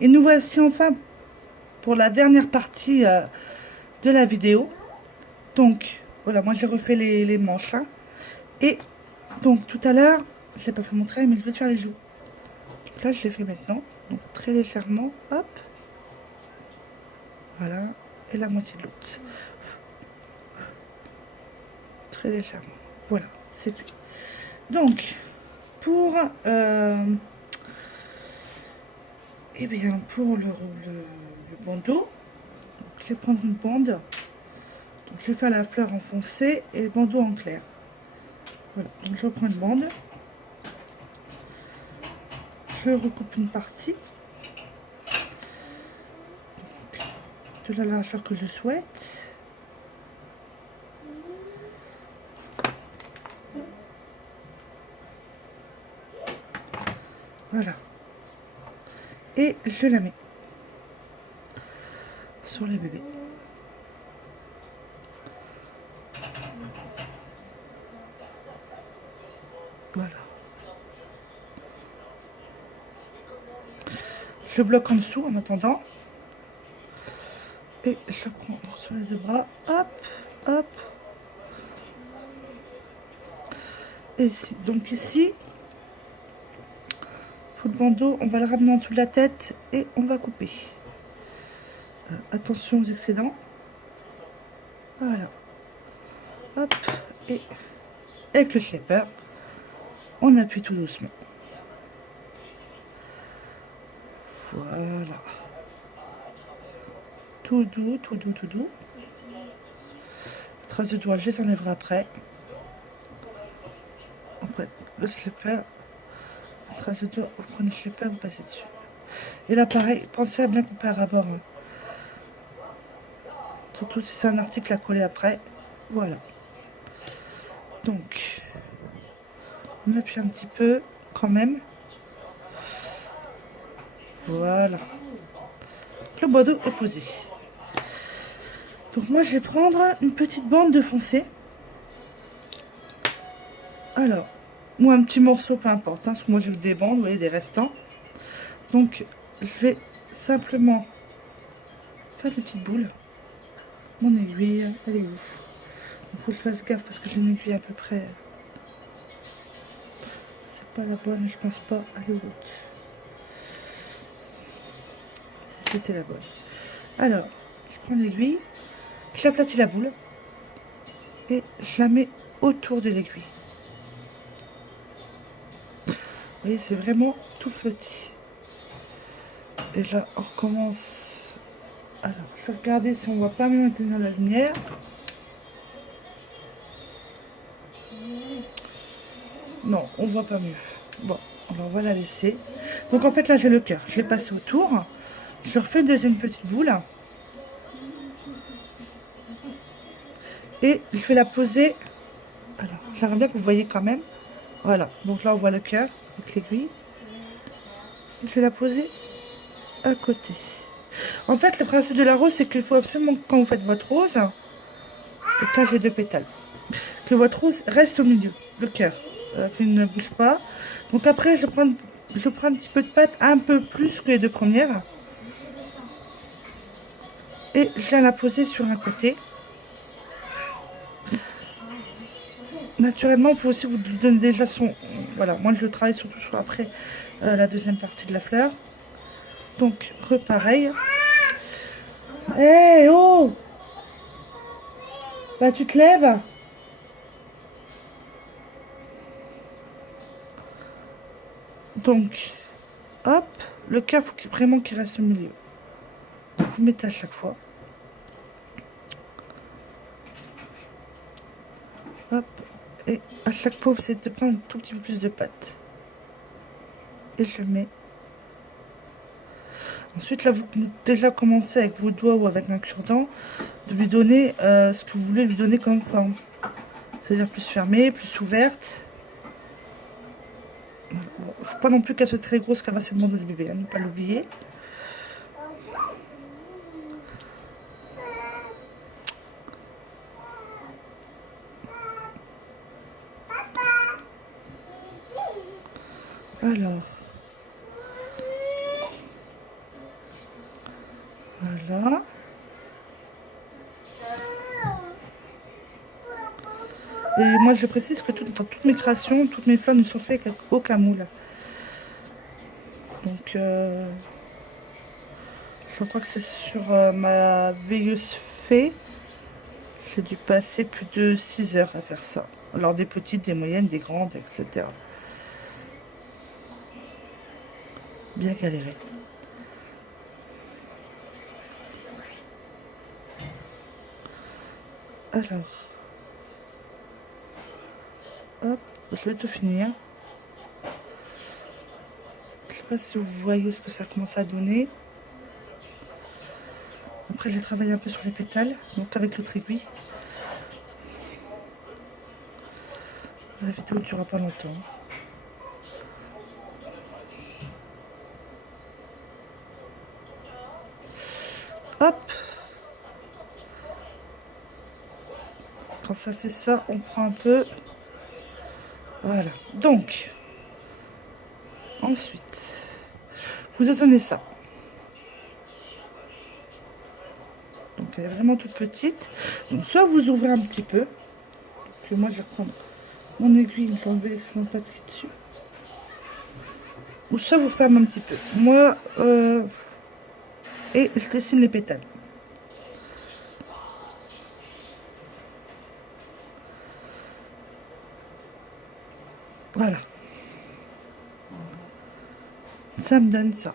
Et nous voici enfin pour la dernière partie de la vidéo. Donc, voilà, moi j'ai refait les manches. Hein. Et donc, tout à l'heure, je ne l'ai pas fait montrer, mais je vais te faire les joues. Donc là, je les fais maintenant. Donc, très légèrement, hop. Voilà. Et la moitié de l'autre. Très légèrement. Voilà, c'est fait. Donc, pour... eh bien, pour le bandeau, donc, je vais prendre une bande. Donc, je vais faire la fleur en foncé et le bandeau en clair. Voilà, donc je reprends une bande. Je recoupe une partie. De la largeur que je souhaite. Voilà. Et je la mets sur les bébés. Voilà. Je bloque en dessous en attendant. Et je le prends sur les deux bras. Hop, hop. Et ici. Donc ici, pour le bandeau, on va le ramener en dessous de la tête et on va couper. Attention aux excédents. Voilà. Hop. Et avec le shaper, on appuie tout doucement. Voilà. Tout doux, tout doux, tout doux. Les traces de doigts, je les enlèverai après. Après, le slipper, la trace de doigt, vous prenez le slipper, vous passez dessus. Et là, pareil, pensez à bien couper à ras-bord. Hein. Surtout si c'est un article à coller après. Voilà. Donc, on appuie un petit peu quand même. Voilà. Le bandeau est posé. Donc moi, je vais prendre une petite bande de foncé. Alors, moi, un petit morceau, peu importe. Hein, parce que moi, j'ai des bandes, vous voyez, des restants. Donc, je vais simplement faire des petites boules. Mon aiguille, elle est où? Il faut que je fasse gaffe parce que j'ai une aiguille à peu près. C'est pas la bonne, je pense pas. Elle est où? Si c'était la bonne. Alors, je prends l'aiguille, j'aplatis la boule et je la mets autour de l'aiguille. Vous voyez, c'est vraiment tout petit. Et là, on recommence. Alors, je vais regarder si on voit pas mieux maintenant la lumière. Non, on voit pas mieux. Bon, alors on va la laisser. Donc en fait, là, j'ai le cœur. Je l'ai passé autour. Je refais une deuxième petite boule. Et je vais la poser. Alors, j'aimerais bien que vous voyez quand même. Voilà, donc là, on voit le cœur avec l'aiguille. Je vais la poser à côté. En fait, le principe de la rose, c'est qu'il faut absolument, quand vous faites votre rose, donc là, j'ai deux pétales, que votre rose reste au milieu, le cœur, qu'il ne bouge pas. Donc après, je prends un petit peu de pâte, un peu plus que les deux premières. Et je viens la poser sur un côté. Naturellement, vous pouvez aussi vous donner déjà son... Voilà, moi je travaille surtout sur après la deuxième partie de la fleur. Donc, repareil. Hé, hey, oh! Bah, tu te lèves? Donc, hop, le cœur, il faut vraiment qu'il reste au milieu. Vous mettez à chaque fois. Hop, et à chaque fois, vous essayez de prendre un tout petit peu plus de pâte. Et je mets. Ensuite, là, vous déjà commencez avec vos doigts ou avec un cure-dent de lui donner ce que vous voulez lui donner comme forme. C'est-à-dire plus fermée, plus ouverte. Il ne faut pas non plus qu'elle soit très grosse, qu'elle va sur le bandeau du bébé, hein, ne pas l'oublier. Alors, Voilà. Et moi, je précise que dans toutes mes créations, toutes mes fleurs ne sont faites avec aucun moule. Donc, je crois que c'est sur ma veilleuse fée. J'ai dû passer plus de 6 heures à faire ça. Alors, des petites, des moyennes, des grandes, etc. Bien galéré. Alors, hop, je vais tout finir. Je sais pas si vous voyez ce que ça commence à donner. Après, j'ai travaillé un peu sur les pétales, donc avec l'autre aiguille. La vidéo ne durera pas longtemps. Hop. Quand ça fait ça, on prend un peu. Voilà. Donc, ensuite, vous obtenez ça. Donc, elle est vraiment toute petite. Donc, soit vous ouvrez un petit peu. Donc, moi, je vais reprendre mon aiguille, je vais enlever l'excellente batterie dessus. Ou soit vous fermez un petit peu. Moi, et je dessine les pétales. Voilà. Ça me donne ça.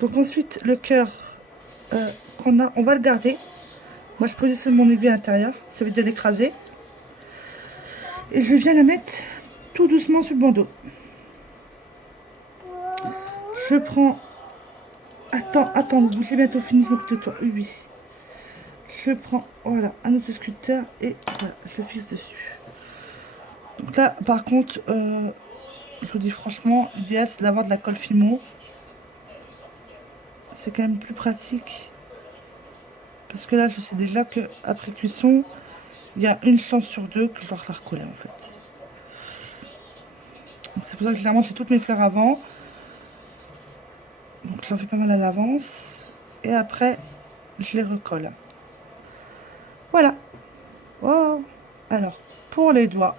Donc ensuite, le cœur qu'on a, on va le garder. Moi, je positionne mon aiguille à l'intérieur. Ça veut dire l'écraser. Et je viens la mettre tout doucement sur le bandeau. Je prends... Attends, vous bougez bientôt fini, je m'occupe de toi. Oui. Je prends, voilà, un autre sculpteur et voilà, je fixe dessus. Donc là, par contre, je vous dis franchement, l'idéal c'est d'avoir de la colle Fimo. C'est quand même plus pratique. Parce que là, je sais déjà que après cuisson, il y a une chance sur deux que je dois la recoller en fait. C'est pour ça que généralement, je fais toutes mes fleurs avant. Donc j'en fais pas mal à l'avance. Et après, je les recolle. Voilà. Oh. Alors, pour les doigts,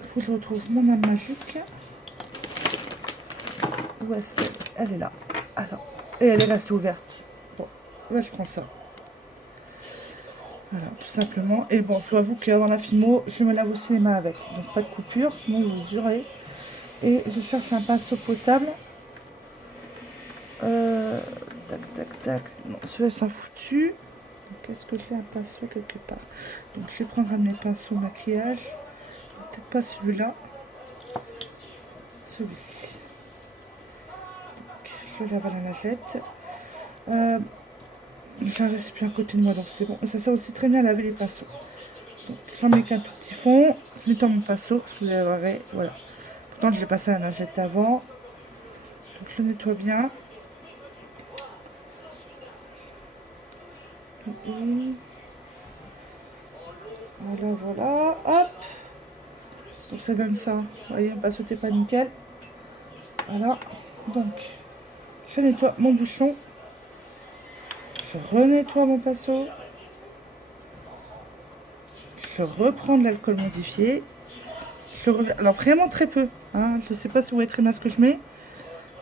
il faut que je retrouve mon âme magique. Où est-ce qu'elle est? Elle est là. Alors, et elle est restée ouverte. Bon, là je prends ça. Voilà, tout simplement. Et bon, je vous avoue qu'avant la Fimo, je me lave aussi les mains avec. Donc pas de coupure, sinon je vous jurerai. Et je cherche un pinceau potable. Tac. Non, celui-là c'est un foutu. Est-ce que j'ai un pinceau quelque part? Donc je vais prendre un de mes pinceaux maquillage. Peut-être pas celui-là. Celui-ci. Je lave à la lingette. J'en reste plus à côté de moi, donc c'est bon. Et ça sert aussi très bien à laver les pinceaux. Donc j'en mets qu'un tout petit fond. Je mets dans mon pinceau, parce que vous allez voir, voilà. Pourtant je l'ai passé à la lingette avant. Donc je le nettoie bien. Voilà, hop. Donc ça donne ça. Vous voyez, le pinceau n'était pas nickel. Voilà. Donc, je nettoie mon bouchon. Je renettoie mon pinceau. Je reprends de l'alcool modifié. Je reviens. Alors vraiment très peu. Hein. Je ne sais pas si vous voyez très bien ce que je mets.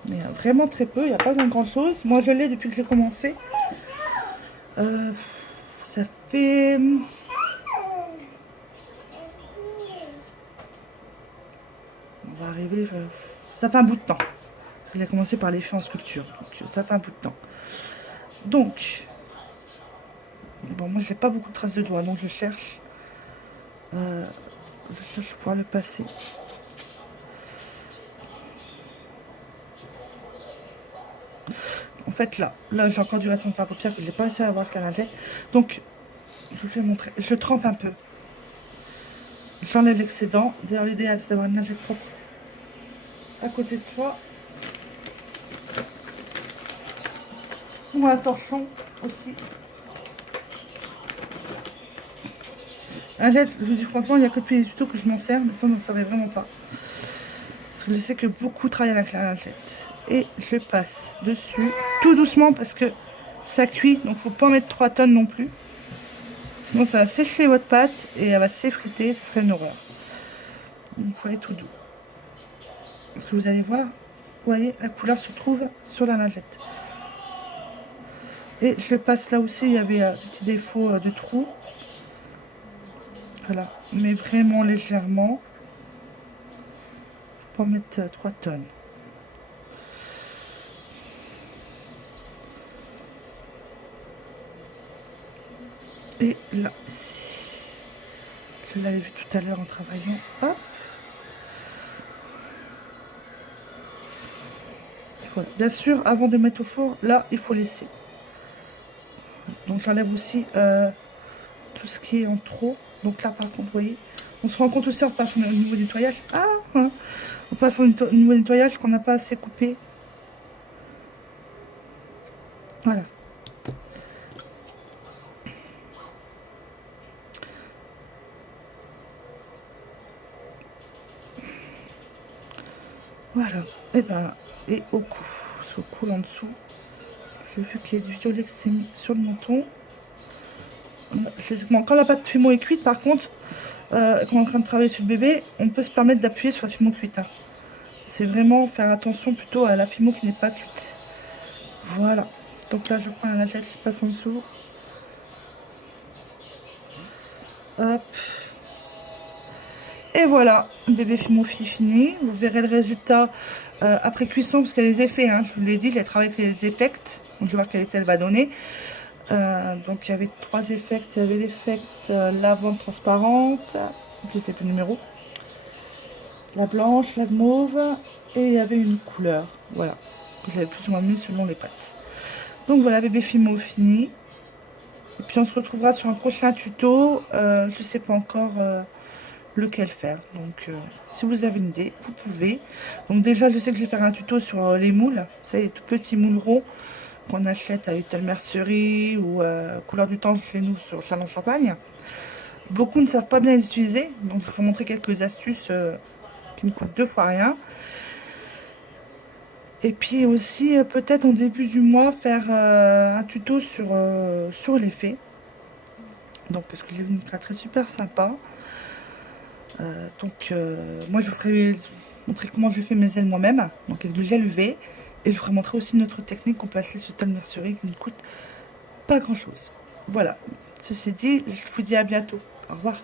Mais vraiment très peu. Il n'y a pas grand chose. Moi je l'ai depuis que j'ai commencé. Ça fait... On va arriver... Ça fait un bout de temps. J'ai commencé par les faits en sculpture. Donc ça fait un bout de temps. Donc... Bon, moi j'ai pas beaucoup de traces de doigts. Donc je cherche... je cherche pouvoir le passer. En fait là j'ai encore du reste en fer à paupières que j'ai pas réussi à avoir avec la lingette. Donc je vous fais montrer. Je trempe un peu. J'enlève l'excédent. D'ailleurs l'idéal c'est d'avoir une lingette propre à côté de toi. Ou un torchon aussi. Lingette, je vous dis franchement, il n'y a que depuis les tutos que je m'en sers, mais ça on n'en savait vraiment pas. Parce que je sais que beaucoup travaillent avec la lingette. et je passe dessus tout doucement parce que ça cuit, donc faut pas en mettre 3 tonnes non plus. Sinon ça va sécher votre pâte et elle va s'effriter, ce serait une horreur. Donc il faut aller tout doux. Parce que vous allez voir, vous voyez, la couleur se trouve sur la lingette. Et je passe là aussi, il y avait des petits défauts de trous. Voilà, mais vraiment légèrement. Faut pas mettre 3 tonnes. Et là, ici, je l'avais vu tout à l'heure en travaillant. Hop. Voilà. Bien sûr, avant de mettre au four, là, il faut laisser. Donc j'enlève aussi tout ce qui est en trop. Donc là, par contre, vous voyez, on se rend compte aussi en passant au niveau du nettoyage. Ah, hein, on passe au niveau du nettoyage qu'on n'a pas assez coupé. Voilà. Voilà. Et ben, et au cou. Parce qu'au cou, en dessous, j'ai vu qu'il y a du violet qui s'est mis sur le menton. Quand la pâte fimo est cuite, par contre, quand on est en train de travailler sur le bébé, on peut se permettre d'appuyer sur la fimo cuite. Hein. C'est vraiment faire attention plutôt à la fimo qui n'est pas cuite. Voilà. Donc là, je prends la lingette, je passe en dessous. Hop. Et voilà, le bébé fimo-fille fini. Vous verrez le résultat après cuisson, parce qu'il y a des effets. Hein. Je vous l'ai dit, j'ai travaillé avec les effets. Donc je vais voir quel effet elle va donner. Donc il y avait 3 effets. Il y avait l'effet lavande transparente. Je ne sais plus le numéro. La blanche, la mauve. Et il y avait une couleur. Voilà. J'avais plus ou moins mis selon les pâtes. Donc voilà, bébé fimo fini. Et puis on se retrouvera sur un prochain tuto. Je ne sais pas encore lequel faire. Donc si vous avez une idée, vous pouvez. Donc déjà, je sais que je vais faire un tuto sur les moules. Vous savez, les tout petits moules ronds qu'on achète à Little Mercerie ou Couleur du Temps chez nous sur Châlons-Champagne. Beaucoup ne savent pas bien les utiliser. Donc je vais vous montrer quelques astuces qui ne coûtent 2 fois rien. Et puis aussi, peut-être en début du mois, faire un tuto sur les fées. Donc, parce que j'ai vu une créatrice super sympa. Moi, je vous ferai montrer comment je fais mes ailes moi-même. Donc, avec du gel UV. Et je vous ferai montrer aussi une autre technique qu'on peut acheter sur Little Mercerie qui ne coûte pas grand-chose. Voilà. Ceci dit, je vous dis à bientôt. Au revoir.